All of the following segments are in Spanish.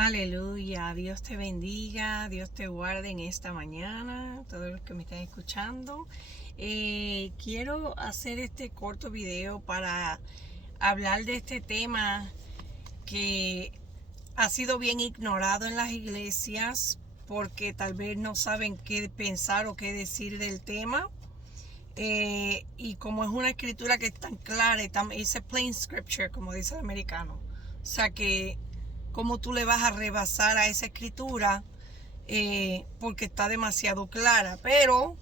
Aleluya, Dios te bendiga, Dios te guarde en esta mañana, todos los que me están escuchando. Quiero hacer este corto video para hablar de este tema que ha sido bien ignorado en las iglesias porque tal vez no saben qué pensar o qué decir del tema. Y como es una escritura que es tan clara, es a plain scripture, como dice el americano, o sea que cómo tú le vas a rebasar a esa escritura porque está demasiado clara, pero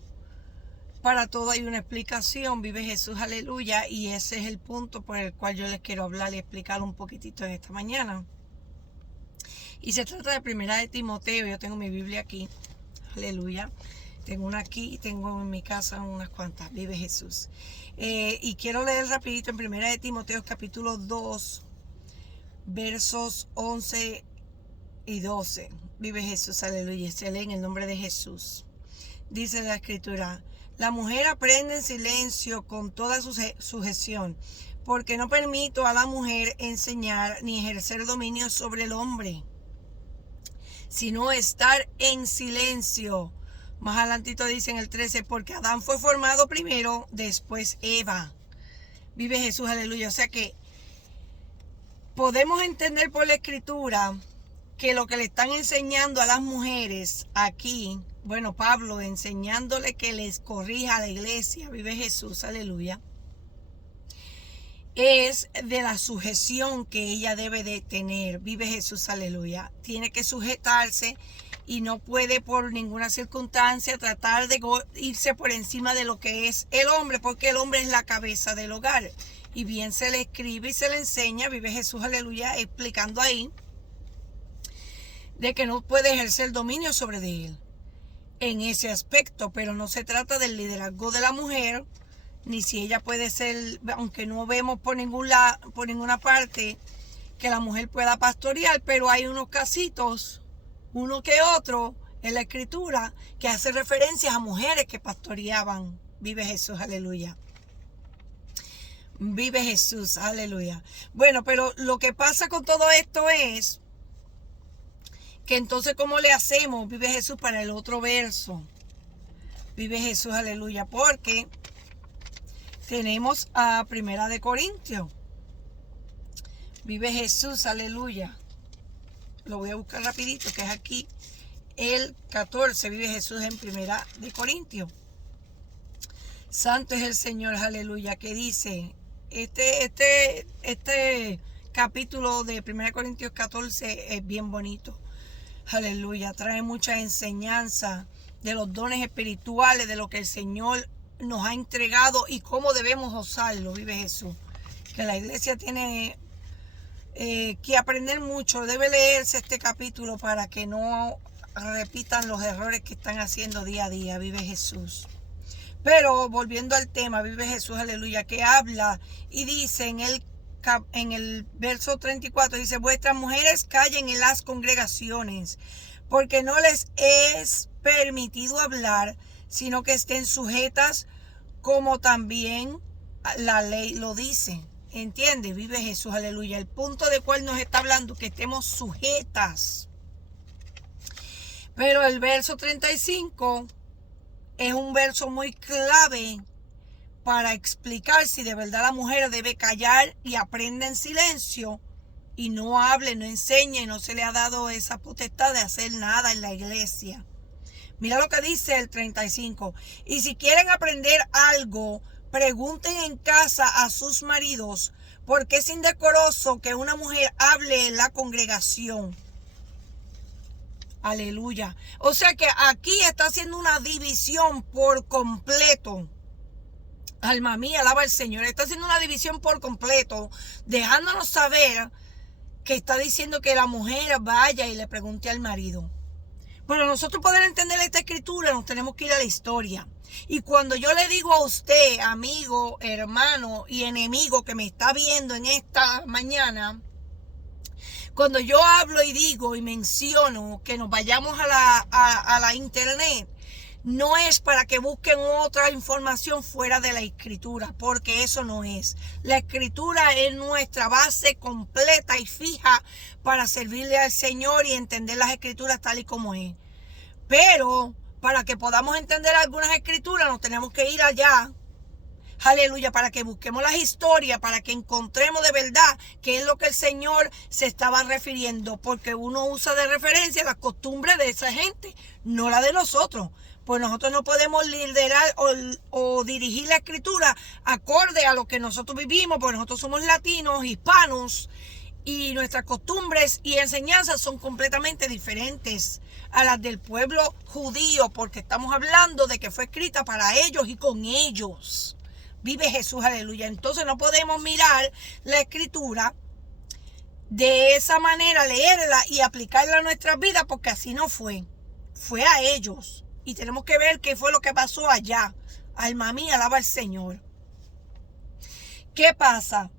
para todo hay una explicación. Vive Jesús, aleluya, y ese es el punto por el cual yo les quiero hablar y explicar un poquitito en esta mañana. Y se trata de Primera de Timoteo. Yo tengo mi Biblia aquí, aleluya, tengo una aquí y tengo en mi casa unas cuantas. Vive Jesús. Y quiero leer rapidito en Primera de Timoteo capítulo 2, versos 11 y 12. Vive Jesús, aleluya. Se lee en el nombre de Jesús. Dice la escritura: la mujer aprende en silencio con toda sujeción, porque no permito a la mujer enseñar ni ejercer dominio sobre el hombre, sino estar en silencio. Más adelantito dice en el 13, porque Adán fue formado primero, después Eva. Vive Jesús, aleluya. O sea que podemos entender por la escritura que lo que le están enseñando a las mujeres aquí, bueno, Pablo enseñándole que les corrija a la iglesia, vive Jesús, aleluya, es de la sujeción que ella debe de tener. Vive Jesús, aleluya. Tiene que sujetarse y no puede por ninguna circunstancia tratar de irse por encima de lo que es el hombre, porque el hombre es la cabeza del hogar. Y bien se le escribe y se le enseña, vive Jesús, aleluya, explicando ahí de que no puede ejercer dominio sobre de él en ese aspecto. Pero no se trata del liderazgo de la mujer, ni si ella puede ser, aunque no vemos por ninguna parte que la mujer pueda pastorear, pero hay unos casitos, uno que otro en la escritura, que hace referencias a mujeres que pastoreaban. Vive Jesús, aleluya. Vive Jesús, aleluya. Bueno, pero lo que pasa con todo esto es que entonces, ¿cómo le hacemos? Vive Jesús para el otro verso. Vive Jesús, aleluya, porque tenemos a Primera de Corintios. Vive Jesús, aleluya. Lo voy a buscar rapidito, que es aquí el 14. Vive Jesús en Primera de Corintios. Santo es el Señor, aleluya, que dice, este capítulo de 1 Corintios 14 es bien bonito, aleluya, trae mucha enseñanza de los dones espirituales, de lo que el Señor nos ha entregado y cómo debemos usarlo. Vive Jesús, que la iglesia tiene que aprender mucho. Debe leerse este capítulo para que no repitan los errores que están haciendo día a día. Vive Jesús. Pero volviendo al tema, vive Jesús, aleluya, que habla y dice en el verso 34, dice: vuestras mujeres callen en las congregaciones, porque no les es permitido hablar, sino que estén sujetas, como también la ley lo dice. ¿Entiende? Vive Jesús, aleluya. El punto de cual nos está hablando, que estemos sujetas. Pero el verso 35... es un verso muy clave para explicar si de verdad la mujer debe callar y aprende en silencio y no hable, no enseñe, y no se le ha dado esa potestad de hacer nada en la iglesia. Mira lo que dice el 35. Y si quieren aprender algo, pregunten en casa a sus maridos, porque es indecoroso que una mujer hable en la congregación. Aleluya. O sea que aquí está haciendo una división por completo. Alma mía, alaba al Señor. Está haciendo una división por completo, dejándonos saber que está diciendo que la mujer vaya y le pregunte al marido. Pero nosotros poder entender esta escritura, nos tenemos que ir a la historia. Y cuando yo le digo a usted, amigo, hermano y enemigo que me está viendo en esta mañana, cuando yo hablo y digo y menciono que nos vayamos a la internet, no es para que busquen otra información fuera de la Escritura, porque eso no es. La Escritura es nuestra base completa y fija para servirle al Señor y entender las Escrituras tal y como es. Pero para que podamos entender algunas Escrituras nos tenemos que ir allá. Aleluya, para que busquemos las historias, para que encontremos de verdad qué es lo que el Señor se estaba refiriendo, porque uno usa de referencia las costumbres de esa gente, no la de nosotros. Pues nosotros no podemos liderar o dirigir la Escritura acorde a lo que nosotros vivimos, porque nosotros somos latinos, hispanos, y nuestras costumbres y enseñanzas son completamente diferentes a las del pueblo judío, porque estamos hablando de que fue escrita para ellos y con ellos. Vive Jesús, aleluya. Entonces no podemos mirar la Escritura de esa manera, leerla y aplicarla a nuestras vidas, porque así no fue. Fue a ellos. Y tenemos que ver qué fue lo que pasó allá. Alma mía, alaba al Señor. ¿Qué pasa?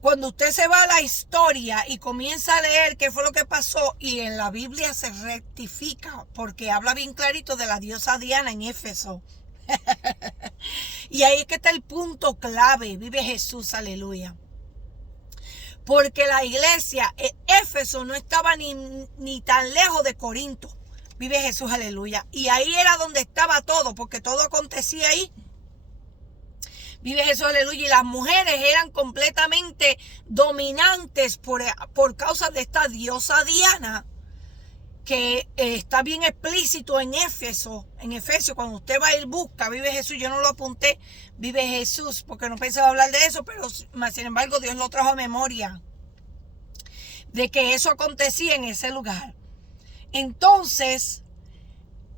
Cuando usted se va a la historia y comienza a leer qué fue lo que pasó, y en la Biblia se rectifica, porque habla bien clarito de la diosa Diana en Éfeso. Y ahí es que está el punto clave. Vive Jesús, aleluya. Porque la iglesia, Éfeso, no estaba ni tan lejos de Corinto. Vive Jesús, aleluya. Y ahí era donde estaba todo, porque todo acontecía ahí. Vive Jesús, aleluya. Y las mujeres eran completamente dominantes por causa de esta diosa Diana, que está bien explícito en Éfeso. En Efesios, cuando usted va a ir, busca, vive Jesús. Yo no lo apunté, vive Jesús, porque no pensaba hablar de eso, pero sin embargo Dios lo trajo a memoria de que eso acontecía en ese lugar. Entonces,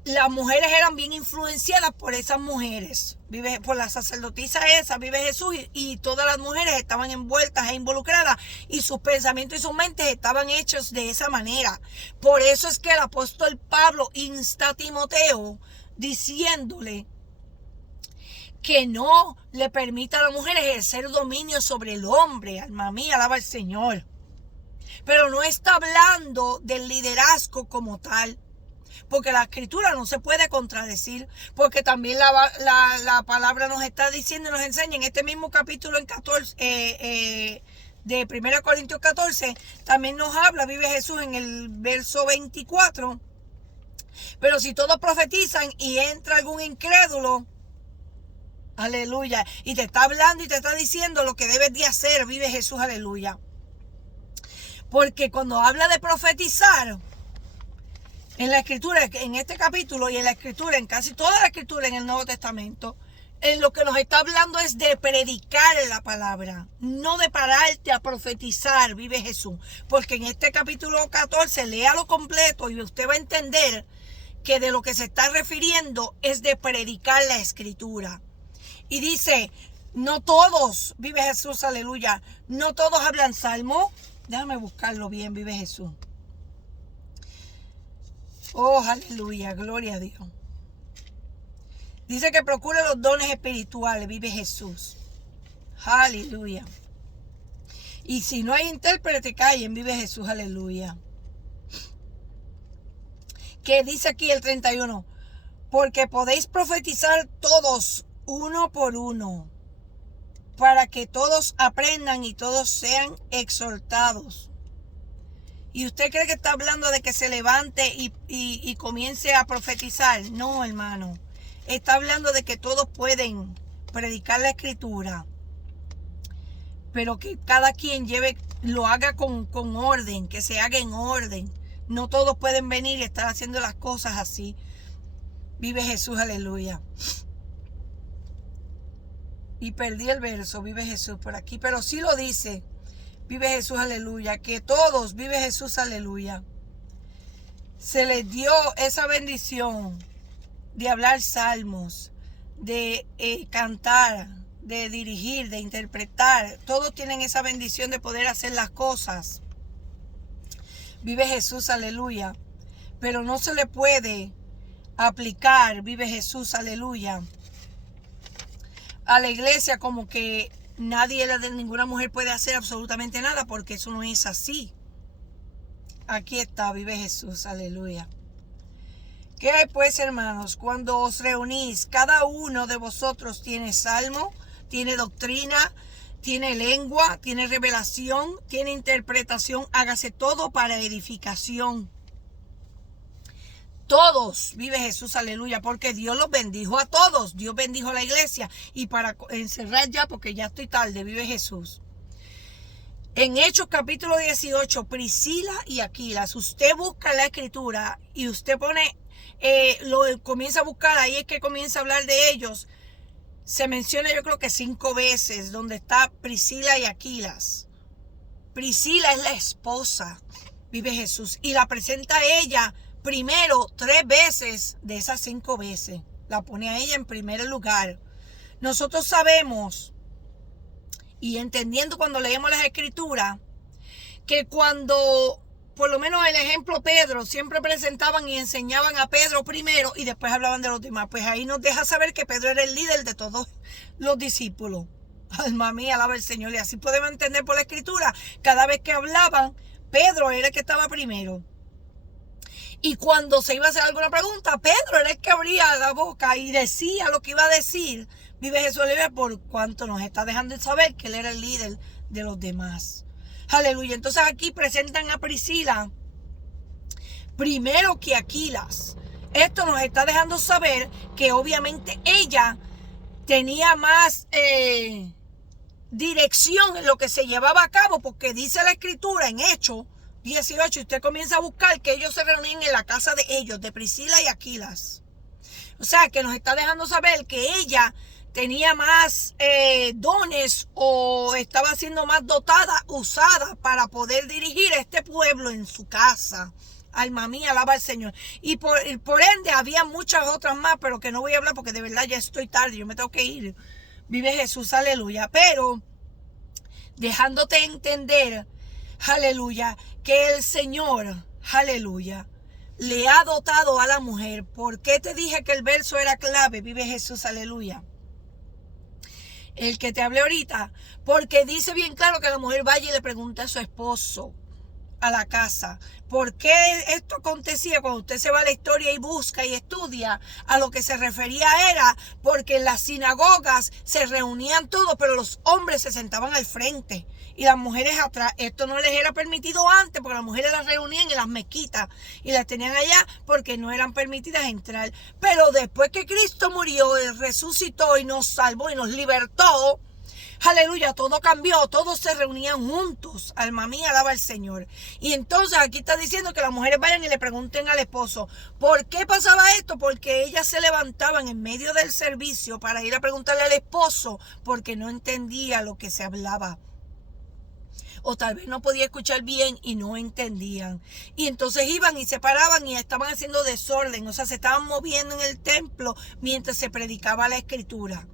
las mujeres eran bien influenciadas por esas mujeres, por la sacerdotisa esa, vive Jesús, y todas las mujeres estaban envueltas e involucradas, y sus pensamientos y sus mentes estaban hechos de esa manera. Por eso es que el apóstol Pablo insta a Timoteo diciéndole que no le permita a la mujer ejercer dominio sobre el hombre. Alma mía, alaba al Señor. Pero no está hablando del liderazgo como tal, porque la Escritura no se puede contradecir, porque también la palabra nos está diciendo y nos enseña en este mismo capítulo en 14, de 1 Corintios 14, también nos habla, vive Jesús en el verso 24, pero si todos profetizan y entra algún incrédulo, aleluya, y te está hablando y te está diciendo lo que debes de hacer, vive Jesús, aleluya. Porque cuando habla de profetizar, en la Escritura, en este capítulo y en la Escritura, en casi toda la Escritura en el Nuevo Testamento, en lo que nos está hablando es de predicar la palabra, no de pararte a profetizar, vive Jesús. Porque en este capítulo 14, léalo completo y usted va a entender que de lo que se está refiriendo es de predicar la Escritura. Y dice, no todos, vive Jesús, aleluya, no todos hablan salmo. Déjame buscarlo bien, vive Jesús. Oh, aleluya, gloria a Dios. Dice que procure los dones espirituales, vive Jesús. Aleluya. Y si no hay intérprete, callen, vive Jesús, aleluya. Que dice aquí el 31, porque podéis profetizar todos, uno por uno, para que todos aprendan y todos sean exhortados. ¿Y usted cree que está hablando de que se levante y comience a profetizar? No, hermano. Está hablando de que todos pueden predicar la Escritura, pero que cada quien lo haga con orden, que se haga en orden. No todos pueden venir y estar haciendo las cosas así. Vive Jesús, aleluya. Y perdí el verso, vive Jesús por aquí, pero sí lo dice. Vive Jesús, aleluya, que todos, vive Jesús, aleluya, se les dio esa bendición de hablar salmos, de cantar, de dirigir, de interpretar. Todos tienen esa bendición de poder hacer las cosas. Vive Jesús, aleluya, pero no se le puede aplicar, vive Jesús, aleluya, a la iglesia como que ninguna mujer puede hacer absolutamente nada, porque eso no es así. Aquí está, vive Jesús, aleluya. ¿Qué pues, hermanos? Cuando os reunís, cada uno de vosotros tiene salmo, tiene doctrina, tiene lengua, tiene revelación, tiene interpretación. Hágase todo para edificación. Todos, vive Jesús, aleluya, porque Dios los bendijo a todos. Dios bendijo a la iglesia. Y para encerrar ya, porque ya estoy tarde, vive Jesús. En Hechos capítulo 18, Priscila y Aquila, si usted busca la escritura y usted pone, comienza a buscar, ahí es que comienza a hablar de ellos. Se menciona yo creo que 5 veces donde está Priscila y Aquilas. Priscila es la esposa, vive Jesús, y la presenta a ella primero 3 veces de esas 5 veces. La pone a ella en primer lugar. Nosotros sabemos, y entendiendo cuando leemos las escrituras, que cuando, por lo menos el ejemplo Pedro, siempre presentaban y enseñaban a Pedro primero y después hablaban de los demás. Pues ahí nos deja saber que Pedro era el líder de todos los discípulos. Alma mía, alaba al Señor. Y así podemos entender por la escritura, cada vez que hablaban, Pedro era el que estaba primero. Y cuando se iba a hacer alguna pregunta, Pedro era el que abría la boca y decía lo que iba a decir. Vive Jesús, aleluya, por cuanto nos está dejando saber que él era el líder de los demás. Aleluya. Entonces aquí presentan a Priscila primero que Aquilas. Esto nos está dejando saber que obviamente ella tenía más dirección en lo que se llevaba a cabo, porque dice la escritura en Hechos 18, usted comienza a buscar que ellos se reunían en la casa de ellos, de Priscila y Aquilas. O sea, que nos está dejando saber que ella tenía más dones o estaba siendo más dotada, usada para poder dirigir a este pueblo en su casa. Alma mía, alaba al Señor. Y por ende había muchas otras más, pero que no voy a hablar porque de verdad ya estoy tarde, yo me tengo que ir. Vive Jesús, aleluya. Pero dejándote entender, aleluya, que el Señor, aleluya, le ha dotado a la mujer. ¿Por qué te dije que el verso era clave? Vive Jesús, aleluya. El que te hablé ahorita, porque dice bien claro que la mujer vaya y le pregunta a su esposo a la casa. ¿Por qué esto acontecía? Cuando usted se va a la historia y busca y estudia, a lo que se refería era porque en las sinagogas se reunían todos, pero los hombres se sentaban al frente y las mujeres atrás. Esto no les era permitido antes, porque las mujeres las reunían en las mezquitas y las tenían allá porque no eran permitidas entrar. Pero después que Cristo murió, Él resucitó y nos salvó y nos libertó, aleluya, todo cambió, todos se reunían juntos. Alma mía, alaba al Señor. Y entonces aquí está diciendo que las mujeres vayan y le pregunten al esposo, ¿por qué pasaba esto? Porque ellas se levantaban en medio del servicio para ir a preguntarle al esposo, porque no entendía lo que se hablaba. O tal vez no podía escuchar bien y no entendían. Y entonces iban y se paraban y estaban haciendo desorden. O sea, se estaban moviendo en el templo mientras se predicaba la escritura.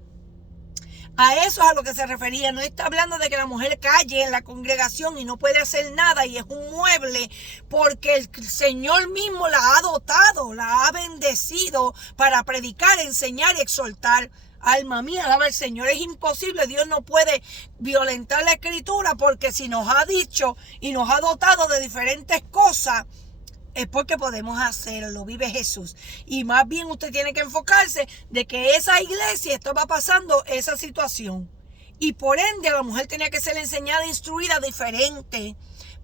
A eso es a lo que se refería. No está hablando de que la mujer calle en la congregación y no puede hacer nada y es un mueble, porque el Señor mismo la ha dotado, la ha bendecido para predicar, enseñar y exhortar. Alma mía, alaba al Señor. Es imposible. Dios no puede violentar la escritura, porque si nos ha dicho y nos ha dotado de diferentes cosas, es porque podemos hacerlo, vive Jesús. Y más bien usted tiene que enfocarse de que esa iglesia estaba pasando esa situación. Y por ende la mujer tenía que ser enseñada, instruida diferente,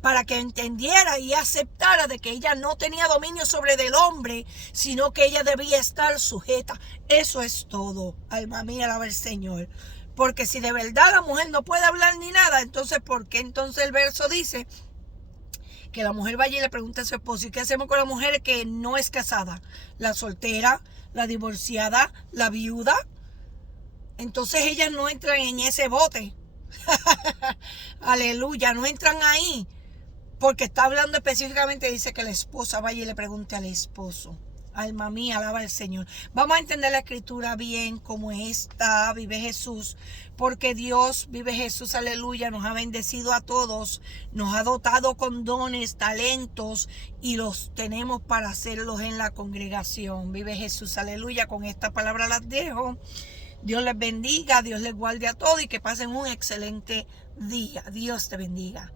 para que entendiera y aceptara de que ella no tenía dominio sobre el hombre, sino que ella debía estar sujeta. Eso es todo. Alma mía, alaba al Señor. Porque si de verdad la mujer no puede hablar ni nada, entonces ¿por qué entonces el verso dice que la mujer vaya y le pregunte a su esposo? ¿Y qué hacemos con la mujer que no es casada? La soltera, la divorciada, la viuda. Entonces ellas no entran en ese bote. Aleluya, no entran ahí. Porque está hablando específicamente, dice que la esposa vaya y le pregunte al esposo. Alma mía, alaba al Señor. Vamos a entender la escritura bien como está, vive Jesús. Porque Dios, vive Jesús, aleluya, nos ha bendecido a todos. Nos ha dotado con dones, talentos y los tenemos para hacerlos en la congregación. Vive Jesús, aleluya. Con esta palabra las dejo. Dios les bendiga, Dios les guarde a todos y que pasen un excelente día. Dios te bendiga.